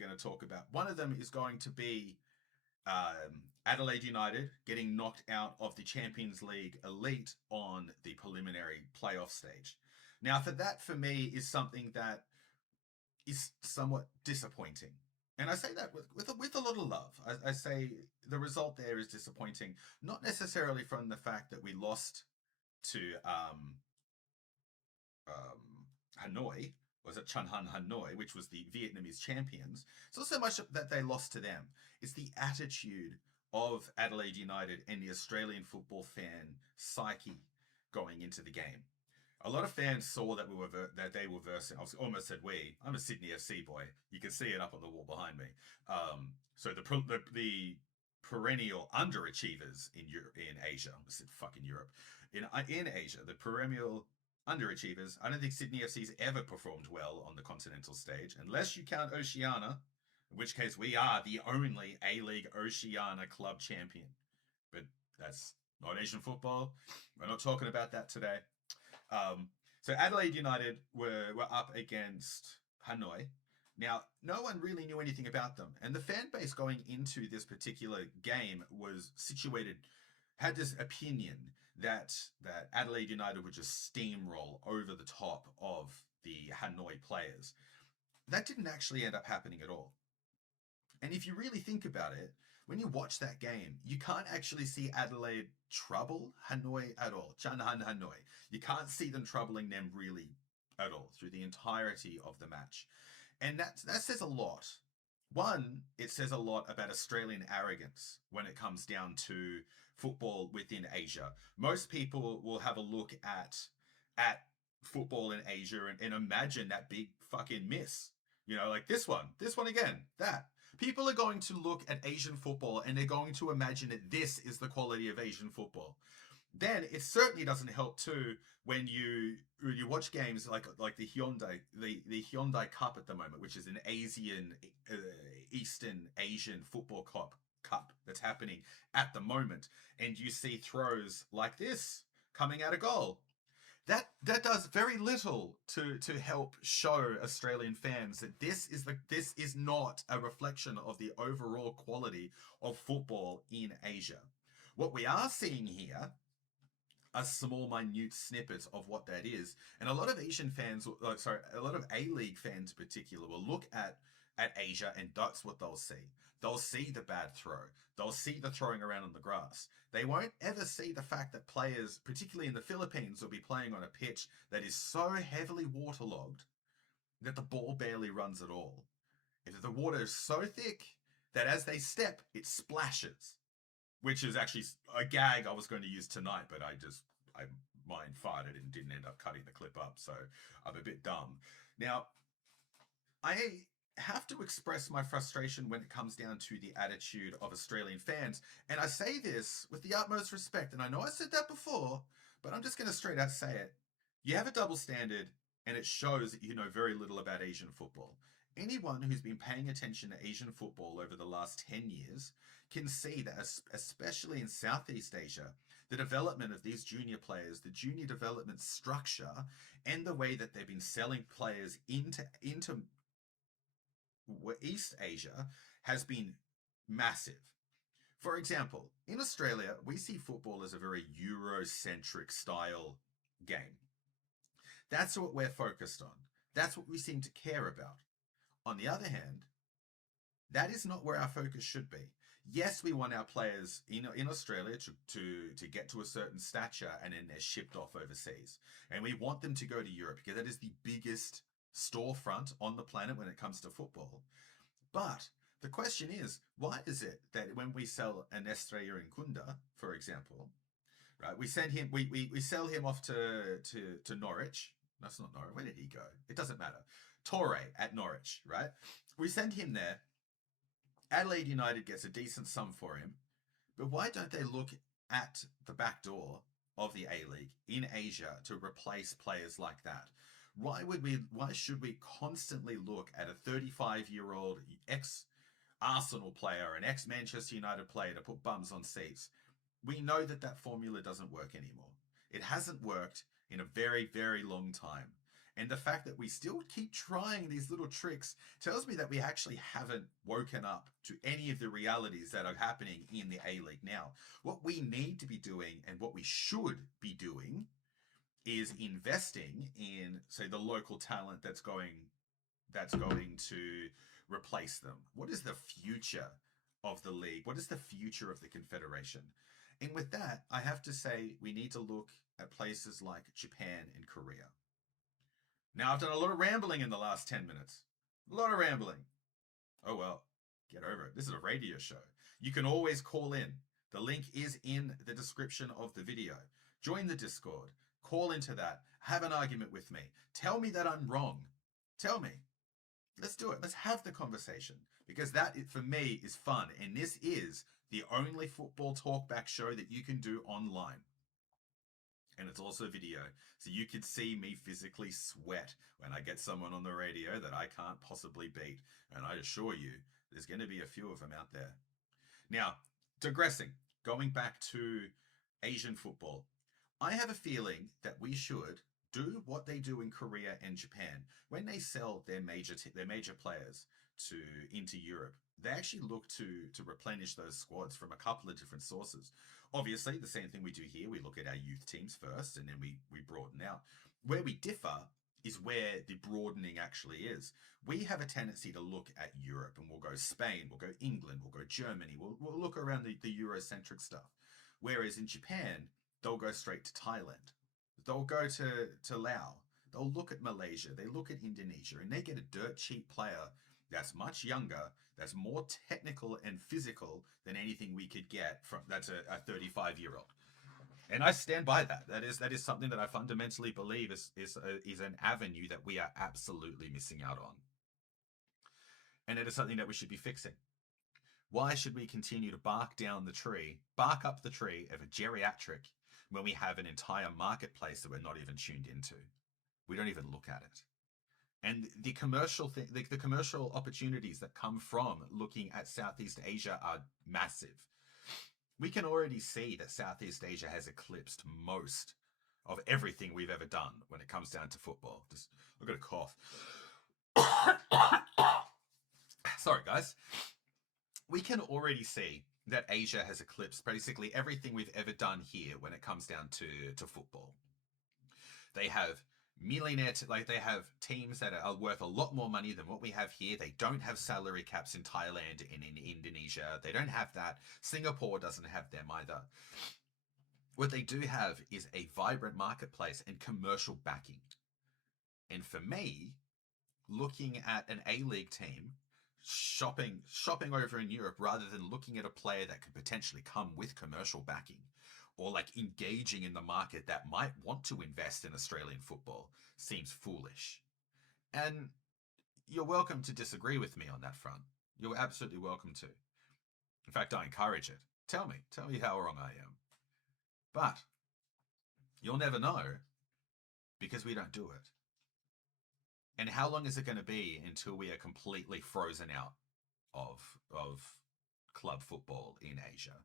going to talk about. One of them is going to be Adelaide United getting knocked out of the Champions League Elite on the preliminary playoff stage. Now, for me, is something that is somewhat disappointing. And I say that with a lot of love. I say the result there is disappointing, not necessarily from the fact that we lost to Hanoi, was it Chunhan Hanoi, which was the Vietnamese champions. It's not so much that they lost to them, it's the attitude of Adelaide United and the Australian football fan psyche going into the game. A lot of fans saw that they were versing. I almost said we. I'm a Sydney FC boy. You can see it up on the wall behind me. So the perennial underachievers in Asia. I said fucking Europe. In Asia, the perennial underachievers. I don't think Sydney FC's ever performed well on the continental stage, unless you count Oceania, in which case we are the only A-League Oceania club champion. But that's not Asian football. We're not talking about that today. So Adelaide United were up against Hanoi. Now, no one really knew anything about them. And the fan base going into this particular game had this opinion that Adelaide United would just steamroll over the top of the Hanoi players. That didn't actually end up happening at all. And if you really think about it, when you watch that game, you can't actually see Adelaide trouble Hanoi at all. Chunhan Hanoi. You can't see them troubling them really at all through the entirety of the match. And that says a lot. One, it says a lot about Australian arrogance when it comes down to football within Asia. Most people will have a look at football in Asia and imagine that big fucking miss. You know, like this one again, that. People are going to look at Asian football and they're going to imagine that this is the quality of Asian football. Then it certainly doesn't help too when you watch games like the Hyundai Cup at the moment, which is an Eastern Asian football cup that's happening at the moment, and you see throws like this coming out of goal. That does very little to help show Australian fans that this is not a reflection of the overall quality of football in Asia. What we are seeing here are small, minute snippets of what that is, and a lot of Asian fans, a lot of A-League fans in particular, will look at Asia, and that's what they'll see. They'll see the bad throw. They'll see the throwing around on the grass. They won't ever see the fact that players, particularly in the Philippines, will be playing on a pitch that is so heavily waterlogged that the ball barely runs at all. If the water is so thick that as they step, it splashes, which is actually a gag I was going to use tonight, but I mind farted and didn't end up cutting the clip up, so I'm a bit dumb. Now, I have to express my frustration when it comes down to the attitude of Australian fans. And I say this with the utmost respect. And I know I said that before, but I'm just going to straight out say it. You have a double standard, and it shows that you know very little about Asian football. Anyone who's been paying attention to Asian football over the last 10 years can see that, especially in Southeast Asia, the development of these junior players, the junior development structure, and the way that they've been selling players into East Asia has been massive. For example, in Australia, we see football as a very Eurocentric style game. That's what we're focused on. That's what we seem to care about. On the other hand, that is not where our focus should be. Yes, we want our players in Australia to get to a certain stature and then they're shipped off overseas. And we want them to go to Europe because that is the biggest storefront on the planet when it comes to football. But the question is, why is it that when we sell an Estrella Kunda, for example, right, we sell him off to Norwich. That's not Norwich. Where did he go? It doesn't matter. Torre at Norwich, right? We send him there. Adelaide United gets a decent sum for him. But why don't they look at the back door of the A-League in Asia to replace players like that? Why should we constantly look at a 35-year-old ex-Arsenal player, an ex-Manchester United player to put bums on seats? We know that formula doesn't work anymore. It hasn't worked in a very, very long time. And the fact that we still keep trying these little tricks tells me that we actually haven't woken up to any of the realities that are happening in the A League now. What we need to be doing and what we should be doing is investing in, say, the local talent that's going to replace them. What is the future of the league? What is the future of the confederation? And with that, I have to say we need to look at places like Japan and Korea. Now, I've done a lot of rambling in the last 10 minutes. A lot of rambling. Oh well, get over it. This is a radio show. You can always call in. The link is in the description of the video. Join the Discord. Call into that. Have an argument with me. Tell me that I'm wrong. Tell me. Let's do it. Let's have the conversation. Because that, for me, is fun. And this is the only football talkback show that you can do online. And it's also video. So you can see me physically sweat when I get someone on the radio that I can't possibly beat. And I assure you, there's going to be a few of them out there. Now, digressing, going back to Asian football, I have a feeling that we should do what they do in Korea and Japan when they sell their major players into Europe. They actually look to replenish those squads from a couple of different sources. Obviously, the same thing we do here. We look at our youth teams first, and then we broaden out. Where we differ is where the broadening actually is. We have a tendency to look at Europe, and we'll go Spain, we'll go England, we'll go Germany. We'll look around the Eurocentric stuff. Whereas in Japan, they'll go straight to Thailand. They'll go to Laos. They'll look at Malaysia. They look at Indonesia, and they get a dirt cheap player that's much younger, that's more technical and physical than anything we could get from that's a 35-year-old. And I stand by that. That is something that I fundamentally believe is an avenue that we are absolutely missing out on. And it is something that we should be fixing. Why should we continue to bark up the tree of a geriatric when we have an entire marketplace that we're not even tuned into? We don't even look at it. And the commercial opportunities that come from looking at Southeast Asia are massive. We can already see that Southeast Asia has eclipsed most of everything we've ever done when it comes down to football. I've got a cough. Sorry, guys. We can already see that Asia has eclipsed basically everything we've ever done here when it comes down to football. They have they have teams that are worth a lot more money than what we have here. They don't have salary caps in Thailand and in Indonesia. They don't have that. Singapore doesn't have them either. What they do have is a vibrant marketplace and commercial backing. And for me, looking at an A-League team shopping over in Europe rather than looking at a player that could potentially come with commercial backing, or like engaging in the market that might want to invest in Australian football, seems foolish. And you're welcome to disagree with me on that front. You're absolutely welcome to. In fact, I encourage it. Tell me how wrong I am. But you'll never know because we don't do it. And how long is it going to be until we are completely frozen out of club football in Asia?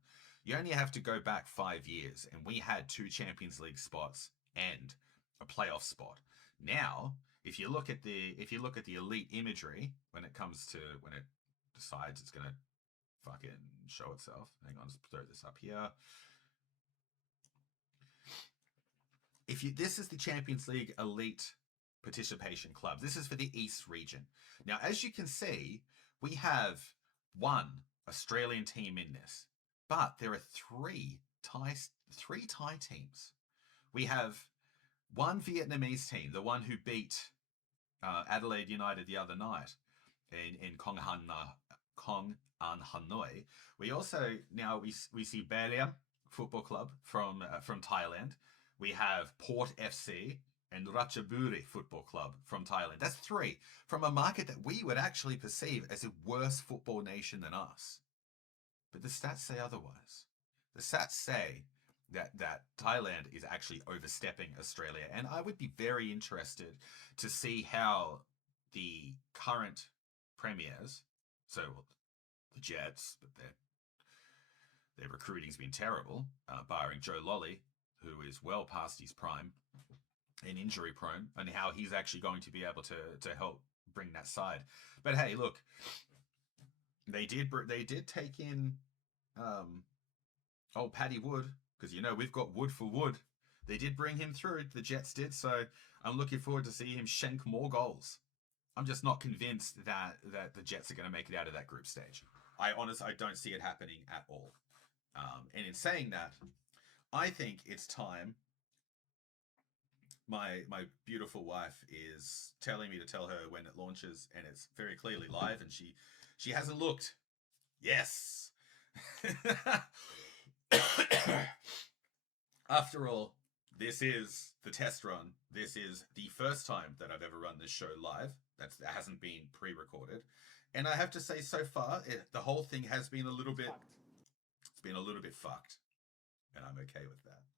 You only have to go back 5 years, and we had 2 Champions League spots and a playoff spot. Now, if you look at the elite imagery when it decides it's gonna fucking show itself. Hang on, let's throw this up here. This is the Champions League elite participation clubs. This is for the East region. Now, as you can see, we have 1 Australian team in this. But there are 3 Thai teams. We have 1 Vietnamese team, the one who beat Adelaide United the other night in Kong An Hanoi. We also we see Beliam Football Club from Thailand. We have Port FC and Ratchaburi Football Club from Thailand. That's 3 from a market that we would actually perceive as a worse football nation than us. But the stats say otherwise. The stats say that Thailand is actually overstepping Australia. And I would be very interested to see how the current premiers, so the Jets, but their recruiting's been terrible, barring Joe Lolly, who is well past his prime. and injury prone, and how he's actually going to be able to help bring that side. But hey, look, they did take in old Paddy Wood, because we've got Wood for Wood. They did bring him through, the Jets did, so I'm looking forward to see him shank more goals. I'm just not convinced that the Jets are going to make it out of that group stage. I don't see it happening at all. And in saying that, I think it's time. My beautiful wife is telling me to tell her when it launches, and it's very clearly live, and she hasn't looked. Yes. After all, this is the test run. This is the first time that I've ever run this show live. That hasn't been pre-recorded, and I have to say, so far, the whole thing has been a little bit. It's been a little bit fucked, and I'm okay with that.